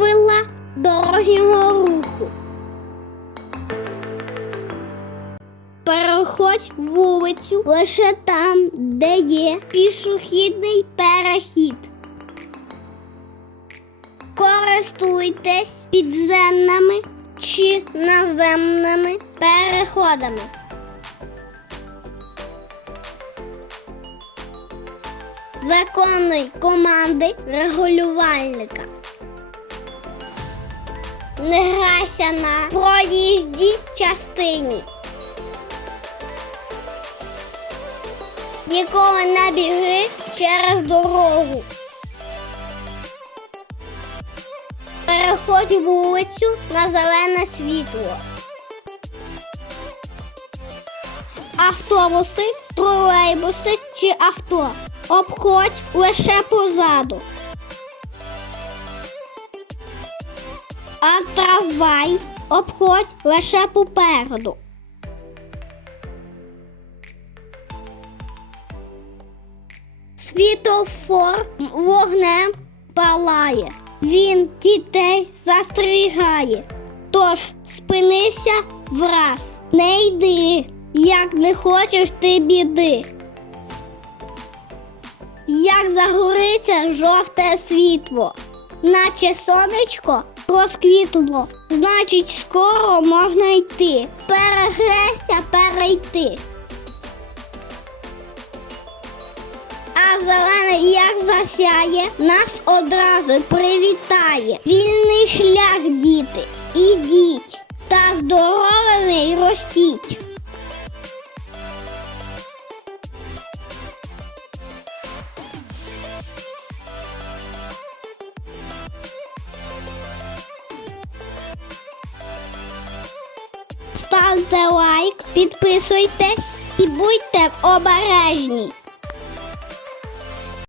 правила дорожнього руху. Переходь вулицю лише там, де є пішохідний перехід. Користуйтесь підземними чи наземними переходами. Виконуй команди регулювальника. Не грайся на проїзній частині. Ніколи не біги через дорогу. Переходь вулицю на зелене світло. Автобуси, тролейбуси чи авто. Обходь лише позаду. А трамвай обходь лише попереду. Світофор вогнем палає. Він дітей застерігає. Тож спинися враз. Не йди, як не хочеш ти біди. Як загориться жовте світло, наче сонечко розквітло, значить, скоро можна йти. Перехрестя перейти. А зелений як засяє, нас одразу привітає. Вільний шлях, діти, ідіть та здоровими ростіть. Ставте лайк, підписуйтесь і будьте обережні.